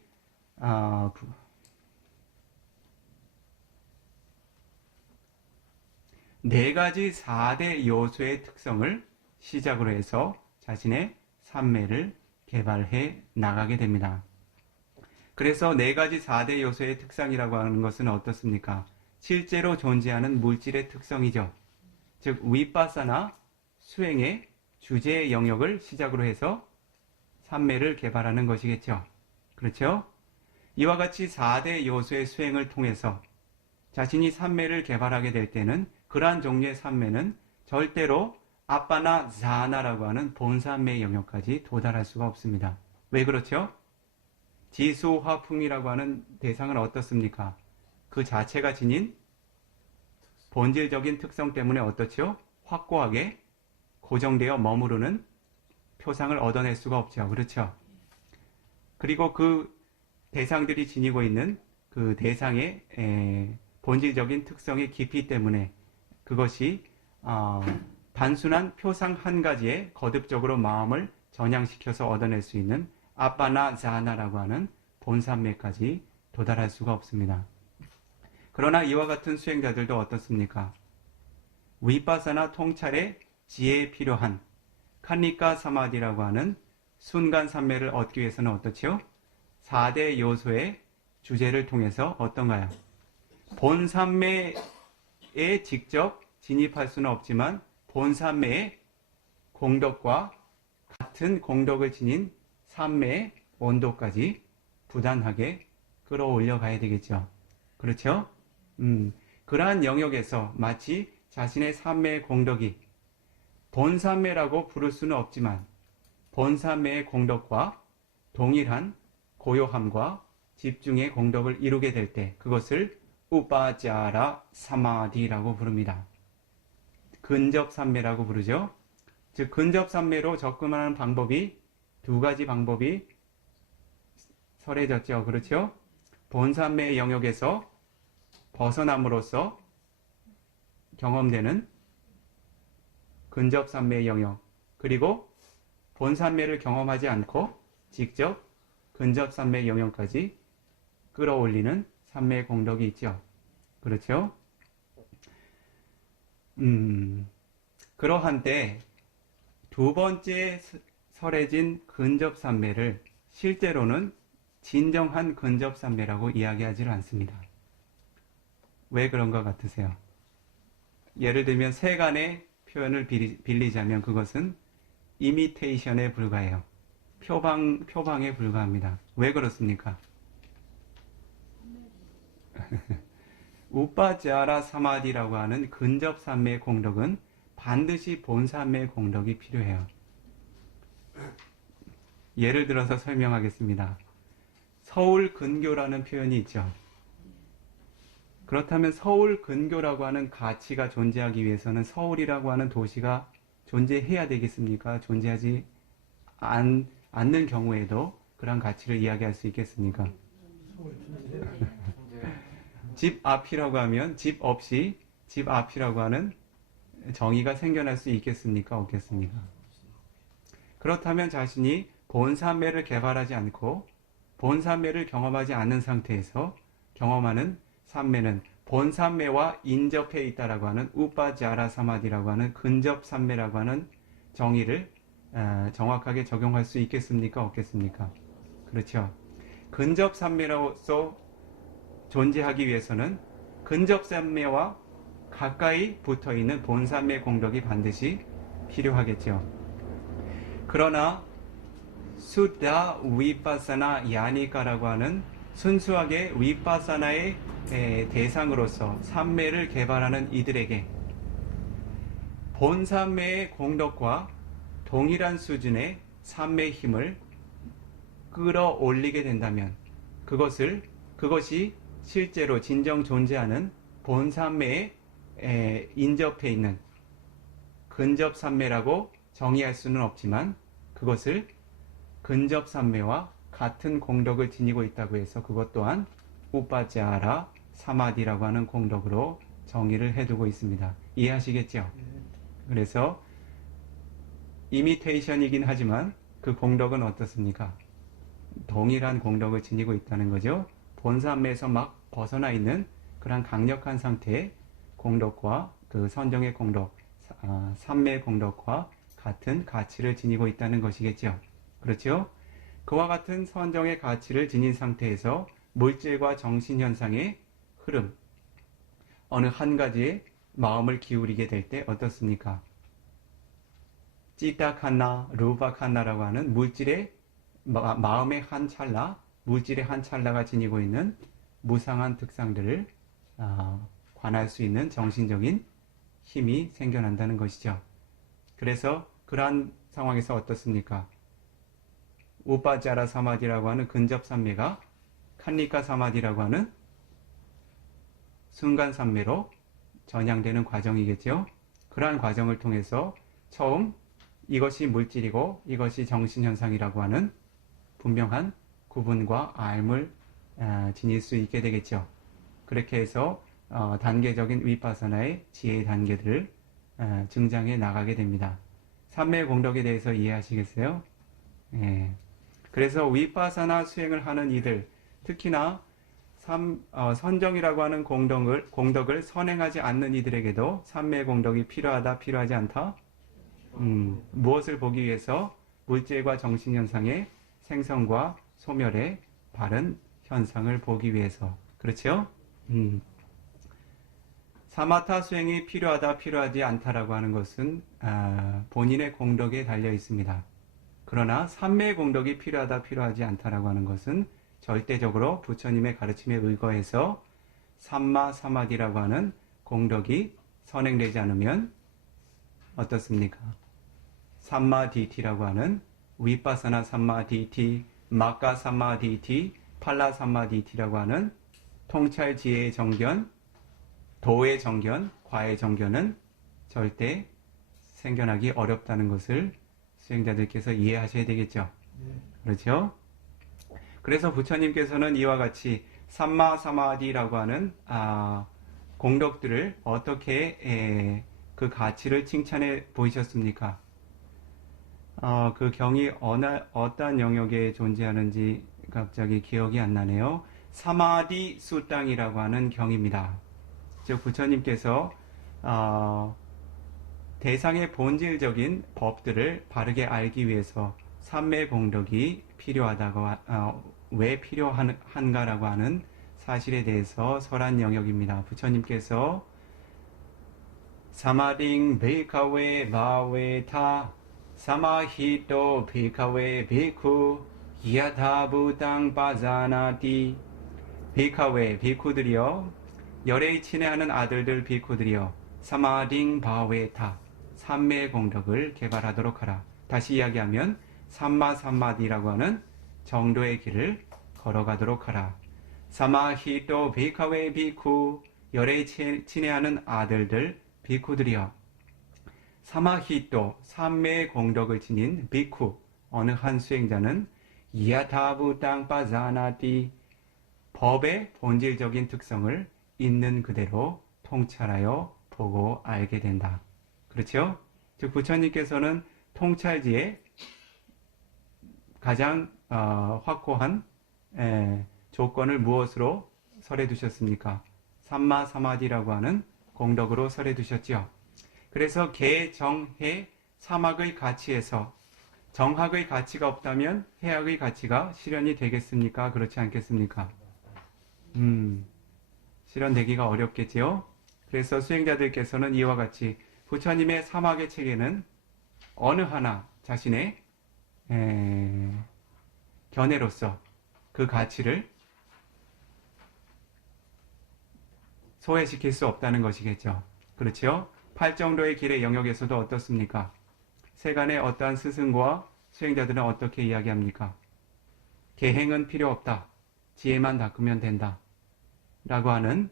네 가지 4대 요소의 특성을 시작으로 해서 자신의 삼매를 개발해 나가게 됩니다. 그래서 네 가지 4대 요소의 특성이라고 하는 것은 어떻습니까? 실제로 존재하는 물질의 특성이죠. 즉 위파사나 수행의 주제의 영역을 시작으로 해서 삼매를 개발하는 것이겠죠. 그렇죠? 이와 같이 4대 요소의 수행을 통해서 자신이 삼매를 개발하게 될 때는 그러한 종류의 삼매는 절대로 아빠나 자나라고 하는 본삼매의 영역까지 도달할 수가 없습니다. 왜 그렇죠? 지수화풍이라고 하는 대상은 어떻습니까? 그 자체가 지닌 본질적인 특성 때문에 어떻죠? 확고하게 고정되어 머무르는 표상을 얻어낼 수가 없죠. 그렇죠? 그리고 그 대상들이 지니고 있는 그 대상의 본질적인 특성의 깊이 때문에 그것이 단순한 표상 한 가지에 거듭적으로 마음을 전향시켜서 얻어낼 수 있는 아빠나 자나라고 하는 본삼매까지 도달할 수가 없습니다. 그러나 이와 같은 수행자들도 어떻습니까? 위파사나 통찰의 지혜에 필요한 칸니까 사마디라고 하는 순간 삼매를 얻기 위해서는 어떻지요? 4대 요소의 주제를 통해서 어떤가요? 본삼매에 직접 진입할 수는 없지만 본삼매의 공덕과 같은 공덕을 지닌 삼매의 온도까지 부단하게 끌어올려 가야 되겠죠. 그렇죠? 그러한 영역에서 마치 자신의 삼매의 공덕이 본삼매라고 부를 수는 없지만 본삼매의 공덕과 동일한 고요함과 집중의 공덕을 이루게 될 때 그것을 우빠자라 사마디라고 부릅니다. 근접삼매라고 부르죠. 즉 근접삼매로 접근하는 방법이 두 가지 방법이 설해졌죠. 그렇죠? 본삼매의 영역에서 벗어남으로써 경험되는 근접삼매의 영역 그리고 본산매를 경험하지 않고 직접 근접산매 영역까지 끌어올리는 산매 공덕이 있죠. 그렇죠? 그러한 때 두 번째 설해진 근접산매를 실제로는 진정한 근접산매라고 이야기하지 않습니다. 왜 그런 것 같으세요? 예를 들면 세간의 표현을 빌리자면 그것은 이미테이션에 불과해요. 표방에 불과합니다. 왜 그렇습니까? 우빠자라 사마디라고 하는 근접산매 공덕은 반드시 본산매 공덕이 필요해요. 예를 들어서 설명하겠습니다. 서울 근교라는 표현이 있죠. 그렇다면 서울 근교라고 하는 가치가 존재하기 위해서는 서울이라고 하는 도시가 존재해야 되겠습니까? 존재하지 않는 경우에도 그런 가치를 이야기할 수 있겠습니까? 집 앞이라고 하면 집 없이 집 앞이라고 하는 정의가 생겨날 수 있겠습니까? 없겠습니까? 그렇다면 자신이 본산매를 개발하지 않고 본산매를 경험하지 않는 상태에서 경험하는 산매는 본산매와 인접해 있다라고 하는 우빠자라 사마디라고 하는 근접산매라고 하는 정의를 정확하게 적용할 수 있겠습니까? 없겠습니까? 그렇죠. 근접산매로서 존재하기 위해서는 근접산매와 가까이 붙어있는 본산매 공덕이 반드시 필요하겠죠. 그러나 수다 위파사나 야니까라고 하는 순수하게 위파사나의 대상으로서 산매를 개발하는 이들에게 본산매의 공덕과 동일한 수준의 산매 힘을 끌어올리게 된다면 그것이 실제로 진정 존재하는 본산매에 인접해 있는 근접산매라고 정의할 수는 없지만 그것을 근접산매와 같은 공덕을 지니고 있다고 해서 그것 또한 우빠자라 사마디라고 하는 공덕으로 정의를 해두고 있습니다. 이해하시겠죠? 그래서 이미테이션이긴 하지만 그 공덕은 어떻습니까? 동일한 공덕을 지니고 있다는 거죠. 본산매에서 막 벗어나 있는 그런 강력한 상태의 공덕과 그 선정의 공덕, 산매의 공덕과 같은 가치를 지니고 있다는 것이겠죠. 그렇죠? 그와 같은 선정의 가치를 지닌 상태에서 물질과 정신현상의 흐름, 어느 한 가지에 마음을 기울이게 될 때 어떻습니까? 찌따칸나, 루바칸나라고 하는 물질의 마음의 한 찰나, 물질의 한 찰나가 지니고 있는 무상한 특성들을 관할 수 있는 정신적인 힘이 생겨난다는 것이죠. 그래서 그러한 상황에서 어떻습니까? 우빠자라 사마디라고 하는 근접산매가 칸니까 사마디라고 하는 순간산매로 전향되는 과정이겠죠. 그러한 과정을 통해서 처음 이것이 물질이고 이것이 정신현상이라고 하는 분명한 구분과 알을 지닐 수 있게 되겠죠. 그렇게 해서 단계적인 위파사나의 지혜의 단계들을 증장해 나가게 됩니다. 삼매 공덕에 대해서 이해하시겠어요? 그래서 위파사나 수행을 하는 이들, 특히나 선정이라고 하는 공덕을 선행하지 않는 이들에게도 삼매 공덕이 필요하다, 필요하지 않다? 무엇을 보기 위해서? 물질과 정신현상의 생성과 소멸의 바른 현상을 보기 위해서. 그렇죠? 사마타 수행이 필요하다, 필요하지 않다라고 하는 것은 본인의 공덕에 달려 있습니다. 그러나 삼매의 공덕이 필요하다, 필요하지 않다라고 하는 것은 절대적으로 부처님의 가르침에 의거해서 삼마 사마디라고 하는 공덕이 선행되지 않으면 어떻습니까? 삼마 디티라고 하는 위파사나 삼마 디티, 마카 삼마 디티, 팔라 삼마 디티라고 하는 통찰 지혜의 정견, 도의 정견, 과의 정견은 절대 생겨나기 어렵다는 것을 수행자들께서 이해하셔야 되겠죠. 그렇죠? 그래서 부처님께서는 이와 같이 삼마 사마디라고 하는 공덕들을 어떻게 그 가치를 칭찬해 보이셨습니까? 그 경이 어떤 영역에 존재하는지 갑자기 기억이 안 나네요. 사마디 수땅이라고 하는 경입니다. 즉 부처님께서 대상의 본질적인 법들을 바르게 알기 위해서 삼매 공덕이 필요하다고 왜 필요한가라고 하는 사실에 대해서 설한 영역입니다. 부처님께서 사마딩 베이카웨 바웨타 사마히토 베이카웨 베이쿠 야타부당 빠자나티 베이카웨 베이쿠들이여 열애에 친애하는 아들들 비쿠들이여 사마딩 바웨타 삼매 공덕을 개발하도록 하라. 다시 이야기하면 삼마삼마디라고 하는 정도의 길을 걸어가도록 하라. 사마히토 베이카웨 비쿠 열애에 친애하는 아들들 비쿠들이여 사마히토 삼매의 공덕을 지닌 비쿠 어느 한 수행자는 야타부 땅빠자나티 법의 본질적인 특성을 있는 그대로 통찰하여 보고 알게 된다. 그렇죠? 즉 부처님께서는 통찰지에 가장 확고한 조건을 무엇으로 설해 두셨습니까? 삼마사마디라고 하는 공덕으로 설해 두셨지요. 그래서 개, 정, 해, 사막의 가치에서 정학의 가치가 없다면 해학의 가치가 실현이 되겠습니까? 그렇지 않겠습니까? 실현되기가 어렵겠지요. 그래서 수행자들께서는 이와 같이 부처님의 사막의 체계는 어느 하나 자신의 견해로서 그 가치를 소외시킬 수 없다는 것이겠죠. 그렇죠? 팔정도의 길의 영역에서도 어떻습니까? 세간의 어떠한 스승과 수행자들은 어떻게 이야기합니까? 계행은 필요 없다. 지혜만 닦으면 된다. 라고 하는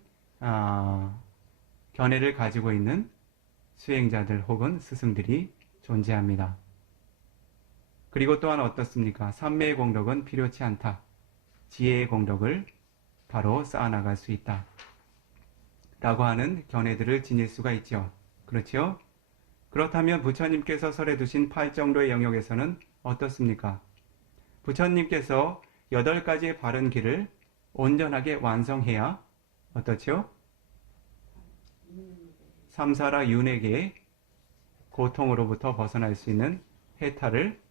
견해를 가지고 있는 수행자들 혹은 스승들이 존재합니다. 그리고 또한 어떻습니까? 삼매의 공덕은 필요치 않다. 지혜의 공덕을 바로 쌓아나갈 수 있다. 라고 하는 견해들을 지닐 수가 있죠. 그렇죠? 그렇다면 부처님께서 설해 두신 8정도의 영역에서는 어떻습니까? 부처님께서 8가지의 바른 길을 온전하게 완성해야 어떻죠? 삼사라 윤회계의 고통으로부터 벗어날 수 있는 해탈을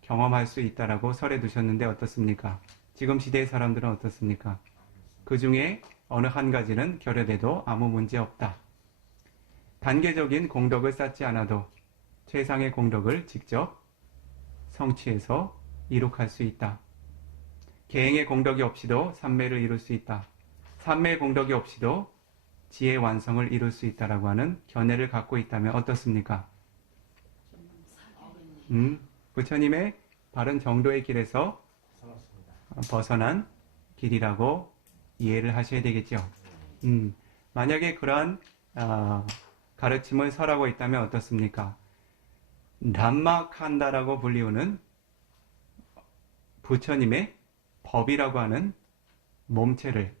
경험할 수 있다라고 설해 두셨는데 어떻습니까? 지금 시대의 사람들은 어떻습니까? 그 중에 어느 한 가지는 결여돼도 아무 문제 없다. 단계적인 공덕을 쌓지 않아도 최상의 공덕을 직접 성취해서 이룩할 수 있다. 계행의 공덕이 없이도 삼매를 이룰 수 있다. 삼매의 공덕이 없이도 지혜 완성을 이룰 수 있다라고 하는 견해를 갖고 있다면 어떻습니까? 부처님의 바른 정도의 길에서 벗어난 길이라고 이해를 하셔야 되겠죠. 만약에 그러한 가르침을 설하고 있다면 어떻습니까? 담마칸다라고 불리우는 부처님의 법이라고 하는 몸체를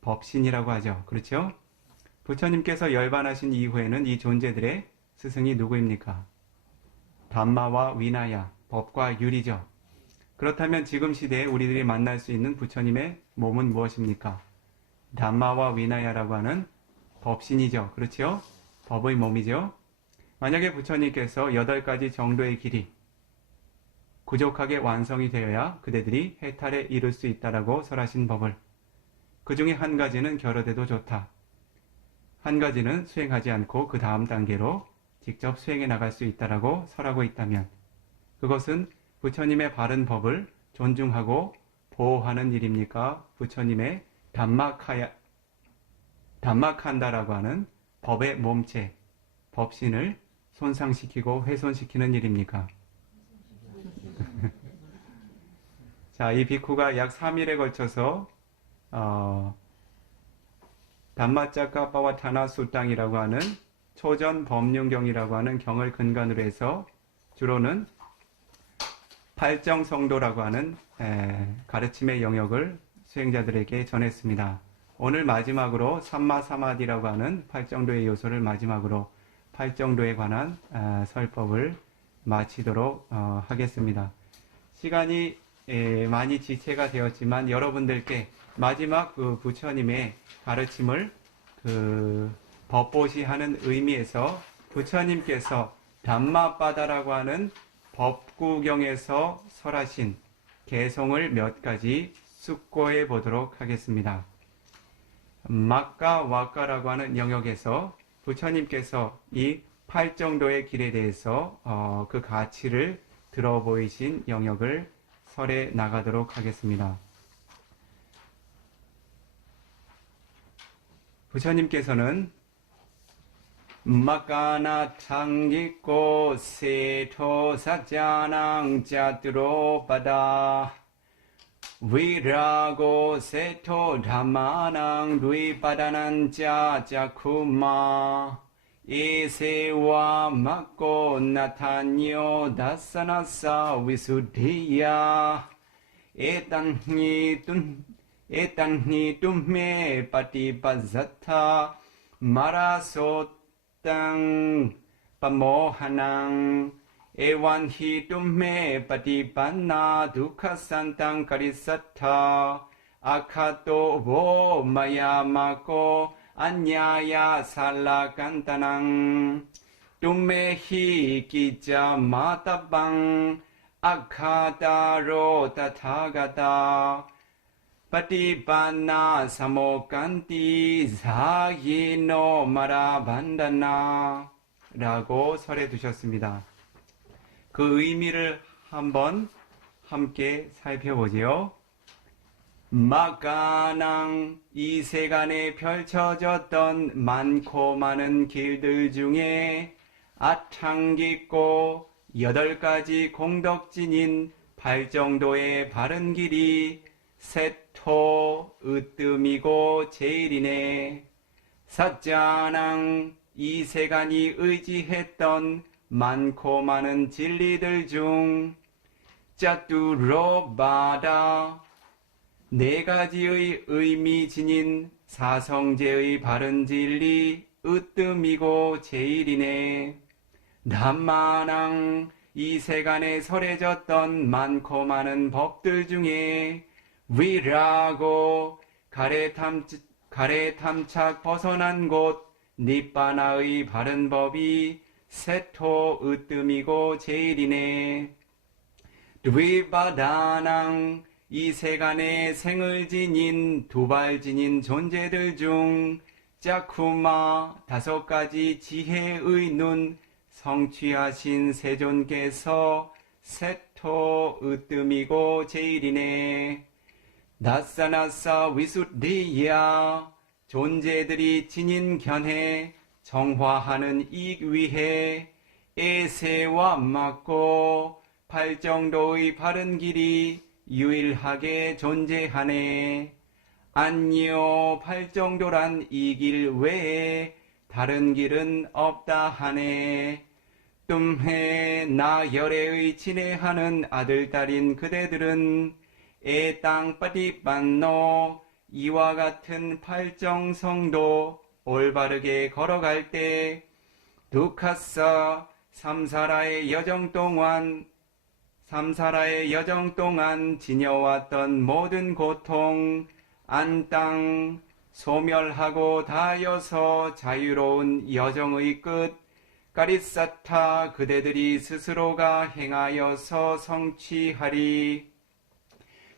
법신이라고 하죠. 그렇죠? 부처님께서 열반하신 이후에는 이 존재들의 스승이 누구입니까? 담마와 위나야, 법과 율이죠. 그렇다면 지금 시대에 우리들이 만날 수 있는 부처님의 몸은 무엇입니까? 담마와 위나야라고 하는 법신이죠. 그렇죠? 법의 몸이죠. 만약에 부처님께서 8가지 정도의 길이 부족하게 완성이 되어야 그대들이 해탈에 이를 수 있다라고 설하신 법을 그 중에 한 가지는 결여돼도 좋다. 한 가지는 수행하지 않고 그 다음 단계로 직접 수행해 나갈 수 있다라고 설하고 있다면 그것은 부처님의 바른 법을 존중하고 보호하는 일입니까? 부처님의 담마칸다라고 하는 법의 몸체, 법신을 손상시키고 훼손시키는 일입니까? 자, 이 비쿠가 약 3일에 걸쳐서 담마짜까빠와 타나수땅이라고 하는 초전 법륜경이라고 하는 경을 근간으로 해서 주로는 팔정성도라고 하는 가르침의 영역을 수행자들에게 전했습니다. 오늘 마지막으로 삼마사마디라고 하는 팔정도의 요소를 마지막으로 팔정도에 관한 설법을 마치도록 하겠습니다. 시간이 많이 지체가 되었지만 여러분들께 마지막 그 부처님의 가르침을 법보시 하는 의미에서 부처님께서 담마바다라고 하는 법구경에서 설하신 개송을 몇 가지 숙고해 보도록 하겠습니다. 막가 와가라고 하는 영역에서 부처님께서 이 팔정도의 길에 대해서 그 가치를 들어 보이신 영역을 설해 나가도록 하겠습니다. 부처님께서는 막가나 창기고 세토 사자낭 자드로바다 위라고 세토 담마낭 루이바다난 자자쿠마 이세와 막고 나타뇨 다사나사 위수디야 에탄히 tumme patipazzatha marasotang pamohanang evanhi tumme patipanna dukkasantang karisatha akato vo mayamako anyaya salakantanang tumme hi kija matabang akhataro tathagata patipanna samokanti 사히노 마라반다나 라고 설해 두셨습니다. 그 의미를 한번 함께 살펴보지요. 막가낭 이 세간에 펼쳐졌던 많고 많은 길들 중에 아창깊고 8가지 공덕진인 8정도의 바른 길이 세토 으뜸이고 제일이네. 사자낭 이 세간이 의지했던 많고 많은 진리들 중 짜뚜로바다 4가지의 의미 지닌 사성제의 바른 진리 으뜸이고 제일이네. 담마낭 이 세간에 설해졌던 많고 많은 법들 중에 위라고 가래 탐착 벗어난 곳 니빠나의 바른 법이 세토 으뜸이고 제일이네. 드위바다낭 이 세간에 생을 지닌 두발 지닌 존재들 중 짜쿠마 5가지 지혜의 눈 성취하신 세존께서 세토 으뜸이고 제일이네. 나사나사 위수디야 존재들이 진인 견해 정화하는 이익 위해 에세와 맞고 8정도의 바른 길이 유일하게 존재하네. 안요 8정도란 이 길 외에 다른 길은 없다 하네. 뜸해 나 열애의 친애하는 아들딸인 그대들은 에땅 빠디빤노 이와 같은 8정성도 올바르게 걸어갈 때 두카사 삼사라의 여정 동안 지녀왔던 모든 고통 안땅 소멸하고 다여서 자유로운 여정의 끝 까리사타 그대들이 스스로가 행하여서 성취하리.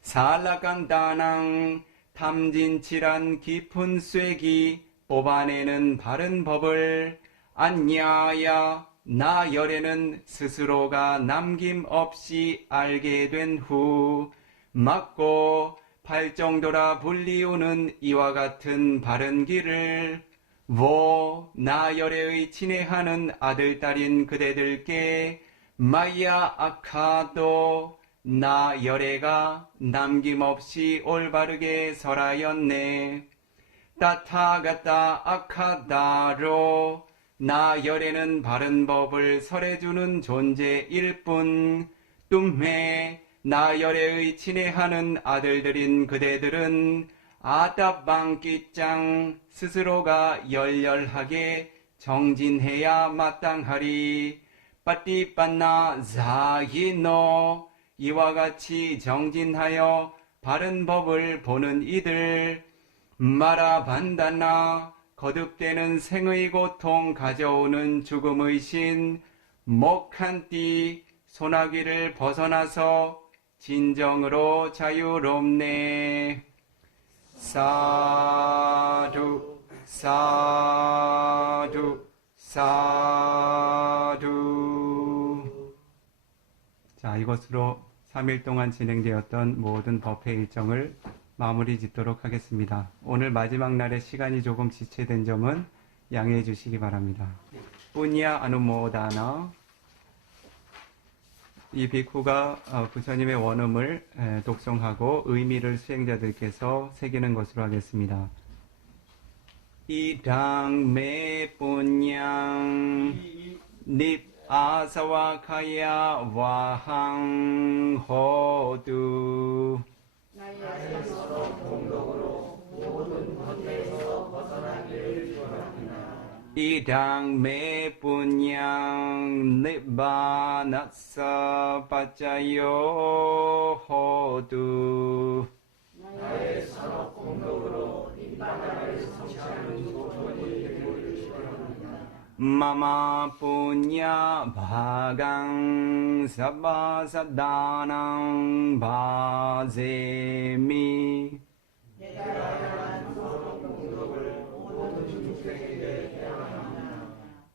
살라간다낭 탐진치란 깊은 쐐기 뽑아내는 바른 법을 안냐야 나 열에는 스스로가 남김없이 알게 된 후 맞고 8정도라 불리우는 이와 같은 바른 길을 나 열애의 친애하는 아들딸인 그대들께 마야 아카도 나 열애가 남김없이 올바르게 설하였네. 따타가타 아카다로 나 열애는 바른 법을 설해주는 존재일 뿐 뚱해 나 열애의 친애하는 아들들인 그대들은 아따방끼짱 스스로가 열렬하게 정진해야 마땅하리. 빠띠빠나 자기노 이와 같이 정진하여 바른 법을 보는 이들 마라반다나 거듭되는 생의 고통 가져오는 죽음의 신 목한띠 소나기를 벗어나서 진정으로 자유롭네. 사두 사두 사두. 자, 이것으로 3일 동안 진행되었던 모든 법회 일정을 마무리 짓도록 하겠습니다. 오늘 마지막 날에 시간이 조금 지체된 점은 양해해 주시기 바랍니다. 뿌니아 아누모다나. 이 비쿠가 부처님의 원음을 독송하고 의미를 수행자들께서 새기는 것으로 하겠습니다. 이당 메 뿌냥 닙 아사와 카야 와항 호두. 이당 메 뿌냥 니바나사 빠짜요 호두. 나의 산업 공덕으로 니바나를 성취하는 조건이 되기를 축원합니다. 마마 뿌냐 바강 사바사다낭 바제미.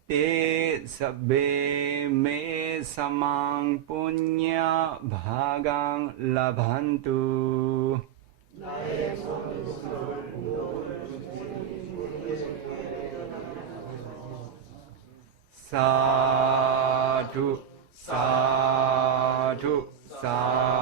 때 sabbe me samang punya bhagang labhantu. 나의 모든 수를 공덕을 사두 사두 사